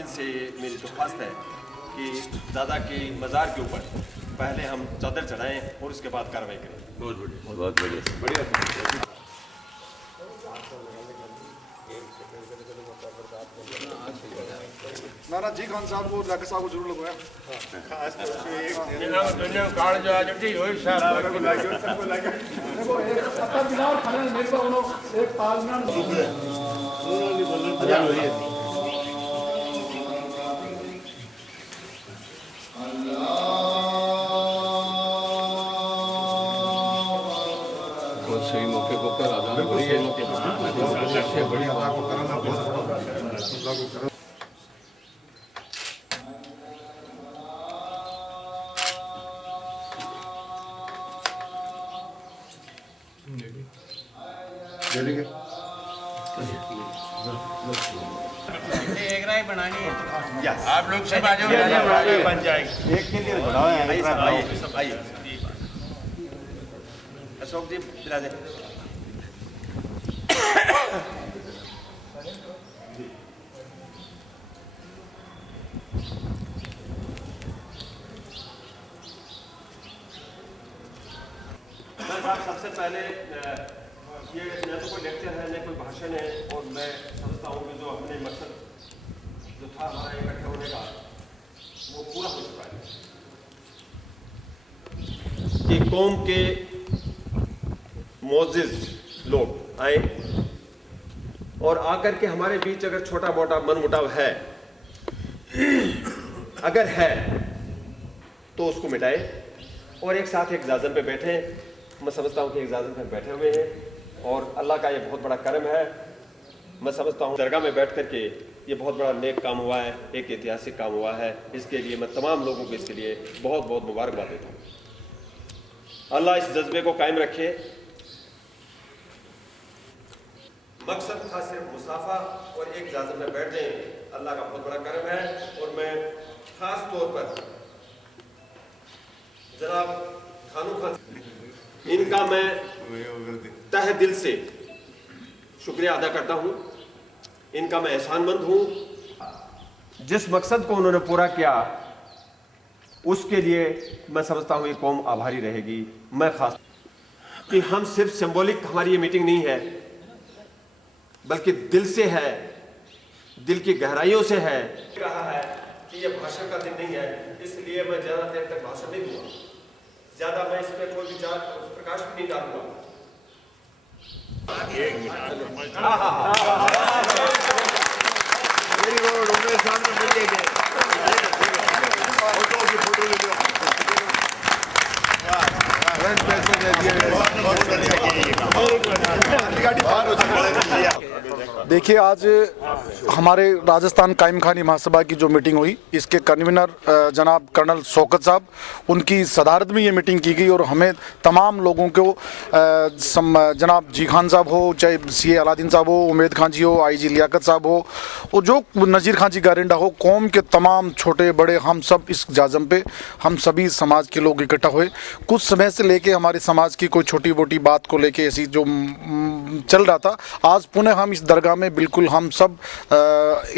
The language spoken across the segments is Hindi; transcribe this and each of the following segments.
नाज़रीन से मेरी दरख्वास्त है कि दादा की मज़ार के ऊपर पहले हम चादर चढ़ाएं और उसके बाद कार्रवाई करें। बहुत बढ़िया, बहुत बढ़िया। ना जी खान साहब को जाकर साहब को जरूर लगवाया। सही मौके को कर आजान हो रही है। एक राय बनानी है, आप लोग सब आ जाओ, बन जाएगी। एक के लिए आइए सब आइए। अशोक जी बिला दे। सबसे पहले ये न तो कोई लेक्चर है न कोई भाषण है, और मैं समझता हूँ कि जो हमने मकसद जो था हमारा इकट्ठा होने का वो पूरा हो चुका है कि कौम के मोअज़्ज़िज़ लोग आए और आकर के हमारे बीच अगर छोटा मोटा मनमुटाव है, अगर है तो उसको मिटाए और एक साथ एक जाज़म पे बैठे। मैं समझता हूँ कि एक जाज़म पे बैठे हुए हैं और अल्लाह का ये बहुत बड़ा करम है। मैं समझता हूँ दरगाह में बैठ कर के ये बहुत बड़ा नेक काम हुआ है, एक ऐतिहासिक काम हुआ है। इसके लिए मैं तमाम लोगों को इसके लिए बहुत बहुत मुबारकबाद देता हूँ। अल्लाह इस जज्बे को कायम रखे। मकसद था सिर्फ मुसाफा और एक जाज़म में बैठ जाएं, अल्लाह का बहुत बड़ा करम है। और मैं खास तौर पर जनाब खानू खान, इनका मैं तहे दिल से शुक्रिया अदा करता हूं। इनका मैं एहसानमंद हूं। जिस मकसद को उन्होंने पूरा किया उसके लिए मैं समझता हूं ये कौम आभारी रहेगी। मैं खास कि हम सिर्फ सिंबॉलिक, हमारी ये मीटिंग नहीं है बल्कि दिल से है, दिल की गहराइयों से है। कहा है कि ये भाषण का दिन नहीं है, इसलिए मैं ज्यादा देर तक भाषण नहीं दूंगा, ज्यादा मैं इस पर कोई विचार प्रकाश भी नहीं डालूंगा। देखिए, आज हमारे राजस्थान कायम खानी महासभा की जो मीटिंग हुई, इसके कन्वीनर जनाब कर्नल शौकत साहब, उनकी सदारत में ये मीटिंग की गई और हमें तमाम लोगों को जनाब जी खान साहब हो, चाहे सीए अलादीन साहब हो, उमेद खान जी हो, आईजी लियाकत साहब हो, और जो नज़ीर खान जी गारिंडा हो, कौम के तमाम छोटे बड़े हम सब इस जाज़म पे हम सभी समाज के लोग इकट्ठा हुए। कुछ समय से लेके हमारे समाज की कोई छोटी मोटी बात को लेके ऐसी जो चल रहा था, आज पुनः हम इस दरगाह में बिल्कुल हम सब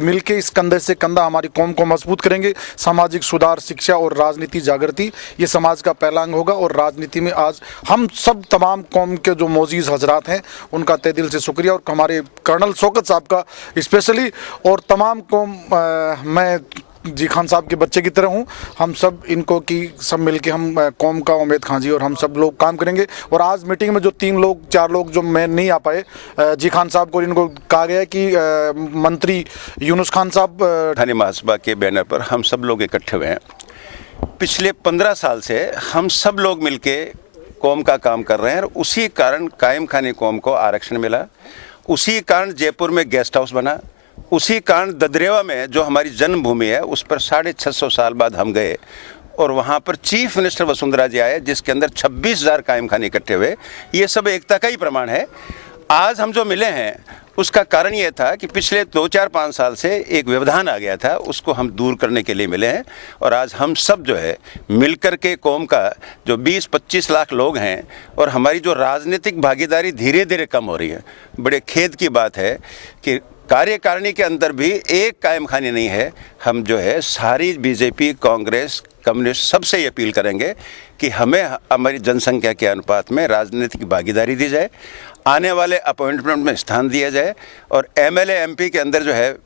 मिल के इस कंधे से कंधा हमारी कौम को मजबूत करेंगे। सामाजिक सुधार, शिक्षा और राजनीति जागृति ये समाज का पहला अंग होगा। और राजनीति में आज हम सब तमाम कौम के जो मोअज़्ज़िज़ हजरात हैं उनका तहे दिल से शुक्रिया, और हमारे कर्नल शौकत साहब का स्पेशली, और तमाम कौम, मैं जी खान साहब के बच्चे की तरह हूँ। हम सब इनको की सब मिलके हम कौम का, उमेद खान जी और हम सब लोग काम करेंगे। और आज मीटिंग में जो 3 लोग 4 लोग जो मैं नहीं आ पाए, जी खान साहब को इनको कहा गया है कि मंत्री यूनुस खान साहब खानी महासभा के बैनर पर हम सब लोग इकट्ठे हुए हैं। पिछले 15 साल से हम सब लोग मिलके कौम का काम कर रहे हैं और उसी कारण कायम खानी कौम को आरक्षण मिला, उसी कारण जयपुर में गेस्ट हाउस बना, उसी कारण ददरेवा में जो हमारी जन्मभूमि है उस पर 650 साल बाद हम गए और वहाँ पर चीफ मिनिस्टर वसुंधरा जी आए, जिसके अंदर 26,000 कायम खानी इकट्ठे हुए। ये सब एकता का ही प्रमाण है। आज हम जो मिले हैं उसका कारण ये था कि पिछले 2-4-5 साल से एक व्यवधान आ गया था, उसको हम दूर करने के लिए मिले हैं। और आज हम सब जो है मिलकर के कौम का जो 20-25 लाख लोग हैं और हमारी जो राजनीतिक भागीदारी धीरे धीरे कम हो रही है। बड़े खेद की बात है कि कार्यकारिणी के अंदर भी एक कायम खानी नहीं है। हम जो है सारी बीजेपी, कांग्रेस, कम्युनिस्ट सबसे ये अपील करेंगे कि हमें हमारी जनसंख्या के अनुपात में राजनीतिक भागीदारी दी जाए, आने वाले अपॉइंटमेंट में स्थान दिया जाए और एमएलए एमपी के अंदर जो है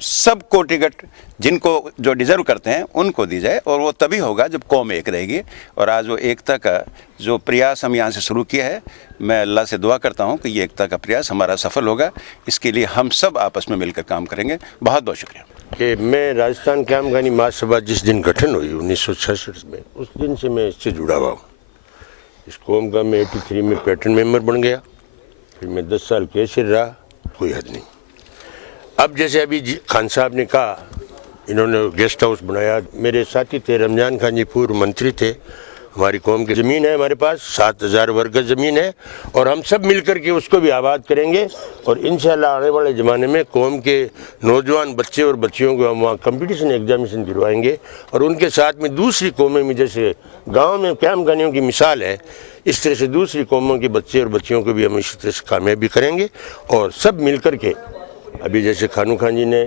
सबको टिकट जिनको जो डिजर्व करते हैं उनको दी जाए, और वो तभी होगा जब कौम एक रहेगी। और आज वो एकता का जो प्रयास हम यहाँ से शुरू किया है, मैं अल्लाह से दुआ करता हूँ कि ये एकता का प्रयास हमारा सफल होगा। इसके लिए हम सब आपस में मिलकर काम करेंगे। बहुत बहुत शुक्रिया। कि मैं राजस्थान कायम खानी महासभा जिस दिन गठन हुई 1966 में, उस दिन से मैं इससे जुड़ा हुआ हूँ। इस कौम का मैं 83 में पैटर्न मेंबर बन गया, फिर मैं 10 साल कैशियर रहा, कोई हद नहीं। अब जैसे अभी खान साहब ने कहा, इन्होंने गेस्ट हाउस बनाया। मेरे साथी थे रमजान खान जी, पूर्व मंत्री थे। हमारी कौम की ज़मीन है, हमारे पास 7000 वर्ग गज ज़मीन है और हम सब मिलकर के उसको भी आबाद करेंगे। और इंशाल्लाह आने वाले ज़माने में कौम के नौजवान बच्चे और बच्चियों को हम वहाँ कंपटीशन एग्जामिनेशन दिलवाएंगे और उनके साथ में दूसरी कौमें में, जैसे गाँव में कायम खानियों की मिसाल है, इस तरह से दूसरी कौमों के बच्चे और बच्चियों को भी हम इसी तरह से कामयाबी करेंगे। और सब मिल कर के, अभी जैसे खानू खान जी ने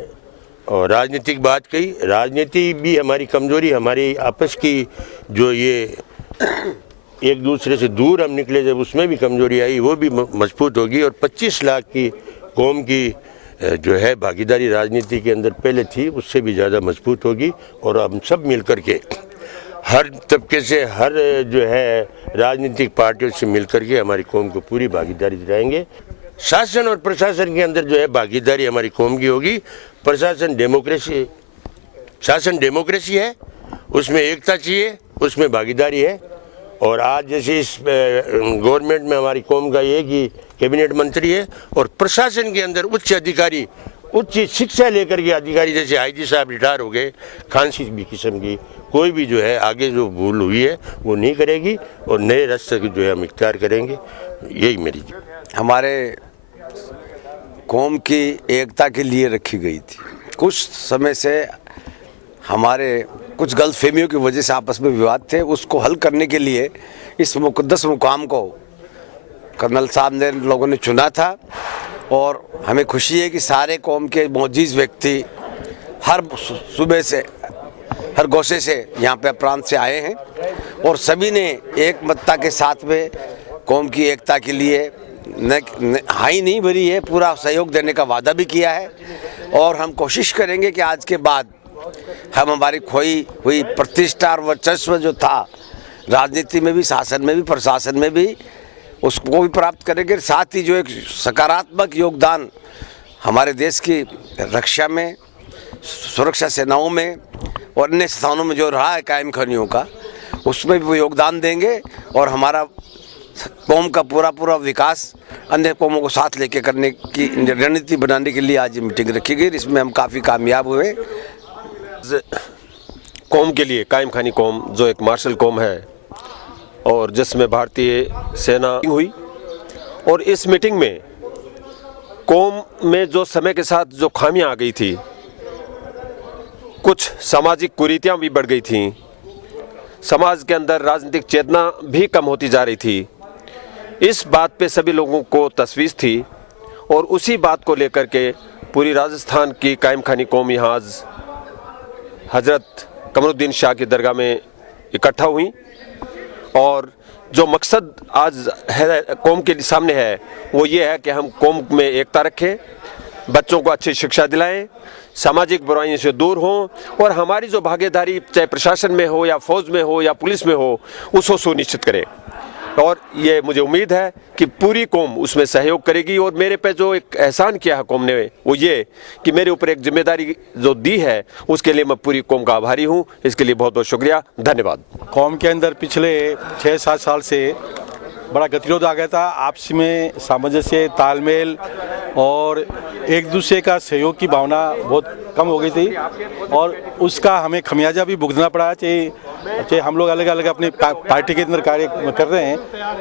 और राजनीतिक बात कही, राजनीति भी हमारी कमज़ोरी, हमारी आपस की जो ये एक दूसरे से दूर हम निकले जब उसमें भी कमज़ोरी आई, वो भी मजबूत होगी। और 25 लाख की कौम की जो है भागीदारी राजनीति के अंदर पहले थी, उससे भी ज़्यादा मजबूत होगी। और हम सब मिल कर के हर तबके से, हर जो है राजनीतिक पार्टियों से मिल कर के हमारी कौम को पूरी भागीदारी दिलाएंगे। शासन और प्रशासन के अंदर जो है भागीदारी हमारी कौम की होगी। प्रशासन डेमोक्रेसी, शासन डेमोक्रेसी है, उसमें एकता चाहिए, उसमें भागीदारी है। और आज जैसे इस गवर्नमेंट में हमारी कौम का एक ही कैबिनेट मंत्री है और प्रशासन के अंदर उच्च अधिकारी, उच्च शिक्षा लेकर के अधिकारी, जैसे आईजी साहब रिटायर हो गए, खांसी भी किस्म की कोई भी जो है आगे जो भूल हुई है वो नहीं करेगी और नए रास्ते जो है हम इख्तियार करेंगे। यही मेरी हमारे कौम की एकता के लिए रखी गई थी। कुछ समय से हमारे कुछ गलतफहमियों की वजह से आपस में विवाद थे, उसको हल करने के लिए इस मुक़द्दस मुकाम को कर्नल साहब ने लोगों ने चुना था। और हमें खुशी है कि सारे कौम के मौजूद व्यक्ति हर सूबे से, हर गोशे से, यहाँ पे प्रांत से आए हैं और सभी ने एक मत्ता के साथ में कौम की एकता के लिए हाई नहीं भरी है, पूरा सहयोग देने का वादा भी किया है। और हम कोशिश करेंगे कि आज के बाद हम हमारी खोई हुई प्रतिष्ठा और वर्चस्व जो था राजनीति में भी, शासन में भी, प्रशासन में भी, उसको भी प्राप्त करेंगे। साथ ही जो एक सकारात्मक योगदान हमारे देश की रक्षा में, सुरक्षा सेनाओं में और अन्य स्थानों में जो रहा है कायम खानियों का, उसमें भी वो योगदान देंगे। और हमारा कौम का पूरा विकास अन्य कौमों को साथ लेके करने की रणनीति बनाने के लिए आज ये मीटिंग रखी गई। इसमें हम काफ़ी कामयाब हुए। कौम के लिए कायम खानी कौम जो एक मार्शल कौम है और जिसमें भारतीय सेना हुई, और इस मीटिंग में कौम में जो समय के साथ जो खामियां आ गई थी, कुछ सामाजिक कुरीतियां भी बढ़ गई थीं, समाज के अंदर राजनीतिक चेतना भी कम होती जा रही थी, इस बात पे सभी लोगों को तशवीश थी। और उसी बात को लेकर के पूरी राजस्थान की कायम खानी कौम यहाँ आज हज़रत कमरुद्दीन शाह की दरगाह में इकट्ठा हुई। और जो मकसद आज है कौम के सामने है वो ये है कि हम कौम में एकता रखें, बच्चों को अच्छी शिक्षा दिलाएं, सामाजिक बुराइयों से दूर हों और हमारी जो भागीदारी चाहे प्रशासन में हो या फौज में हो या पुलिस में हो उसको सुनिश्चित करें। और ये मुझे उम्मीद है कि पूरी कौम उसमें सहयोग करेगी। और मेरे पे जो एक एहसान किया है कौम ने वो ये कि मेरे ऊपर एक जिम्मेदारी जो दी है उसके लिए मैं पूरी कौम का आभारी हूँ। इसके लिए बहुत बहुत शुक्रिया, धन्यवाद। कौम के अंदर पिछले 6-7 साल से बड़ा गतिरोध आ गया था, आपसी में सामंजस्य, तालमेल और एक दूसरे का सहयोग की भावना बहुत कम हो गई थी और उसका हमें खमियाजा भी भुगतना पड़ा। चाहे हम लोग अलग अलग अपनी पार्टी के अंदर कार्य कर रहे हैं,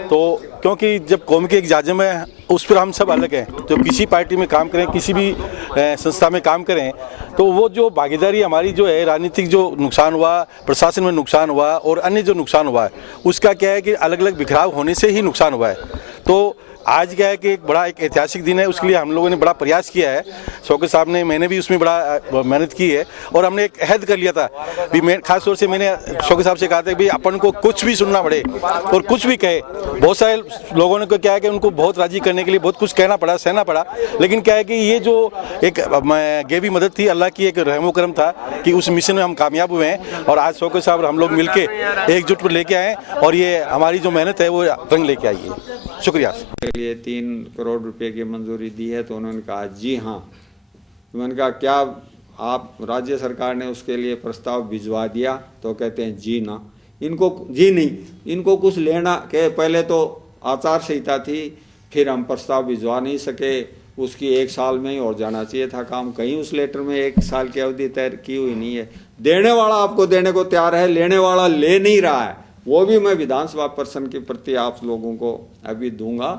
तो क्योंकि जब कौम के एक जाजम है उस पर हम सब अलग हैं, तो किसी पार्टी में काम करें, किसी भी संस्था में काम करें, तो वो जो भागीदारी हमारी जो है, राजनीतिक जो नुकसान हुआ, प्रशासन में नुकसान हुआ और अन्य जो नुकसान हुआ है, उसका क्या है कि अलग अलग बिखराव होने से ही नुकसान हुआ है। तो आज क्या है कि एक ऐतिहासिक दिन है, उसके लिए हम लोगों ने बड़ा प्रयास किया है। शौकत साहब ने, मैंने भी उसमें बड़ा मेहनत की है और हमने एक अहद कर लिया था भी मैं खास तौर से मैंने शौकत साहब से कहा था कि अपन को कुछ भी सुनना पड़े और कुछ भी कहे। बहुत सारे लोगों ने क्या है कि उनको बहुत राजी करने के लिए बहुत कुछ कहना पड़ा, सहना पड़ा, लेकिन क्या है कि ये जो एक गैबी मदद थी, अल्लाह की एक रहमो करम था कि उस मिशन में हम कामयाब हुए हैं और आज शौकत साहब हम लोग मिलके एकजुट पर लेके आए और ये हमारी जो मेहनत है वो रंग लेके आई है। शुक्रिया। के लिए 3 करोड़ रुपए की मंजूरी दी है, तो उन्होंने कहा जी हाँ। तो मैंने कहा क्या आप राज्य सरकार ने उसके लिए प्रस्ताव भिजवा दिया? तो कहते हैं जी ना। इनको जी नहीं, इनको कुछ लेना के पहले तो आचार संहिता थी, फिर हम प्रस्ताव भिजवा नहीं सके, उसकी 1 साल में ही और जाना चाहिए था काम। कहीं उस लेटर में 1 साल की अवधि तय की हुई नहीं है। देने वाला आपको देने को तैयार है, लेने वाला ले नहीं रहा है। वो भी मैं विधानसभा पर्सन के प्रति आप लोगों को अभी दूंगा।